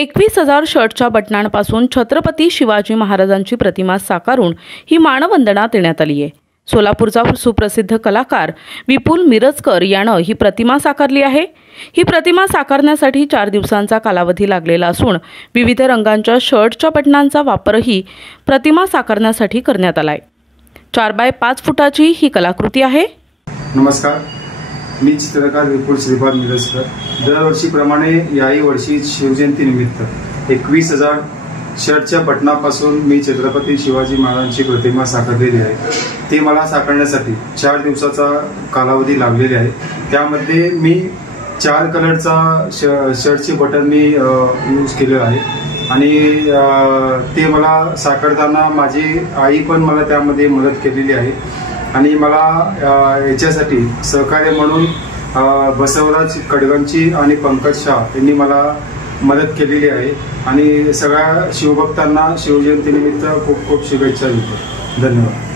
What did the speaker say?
21,000 शर्टच्या बटनांपासून छत्रपती शिवाजी महाराजांची प्रतिमा साकारून ही मानवंदना देण्यात आली आहे। सोलापूरचा सुप्रसिद्ध कलाकार विपुल मिरजकर यानं ही प्रतिमा साकारली आहे। ही प्रतिमा साकारण्यासाठी 4 दिवसांचा कालावधी लागलेला असून विविध रंगांच्या शर्टच्या बटनांचा वापरही प्रतिमा साकारण्यासाठी करण्यात आलाय। 4 बाय 5 फुटाची ही कलाकृती आहे। नमस्कार, मी चित्रकार विपुल श्रीपाद मिरजकर। दरवर्षीप्रमाणे याही वर्षी शिवजयंती निमित्त 21,000 शर्टच्या बटनापासून मी छत्रपती शिवाजी महाराजांची प्रतिमा साकारलेली आहे। ती मला साकारण्यासाठी 4 दिवसाचा कालावधी लागलेला आहे। त्यामध्ये मी 4 कलरचा शर्टचे बटन मी यूज केलेलं आहे आणि ते मला साकारताना माझी आई पण मला त्यामध्ये मदत केलेली आहे आणि मला याच्यासाठी सहकार्य म्हणून बसवराज कडगंची आणि पंकज शाह यांनी मला मदत केलेली आहे आणि सगळ्या शिवभक्तांना शिवजयंतीनिमित्त खूप खूप शुभेच्छा देतो। धन्यवाद।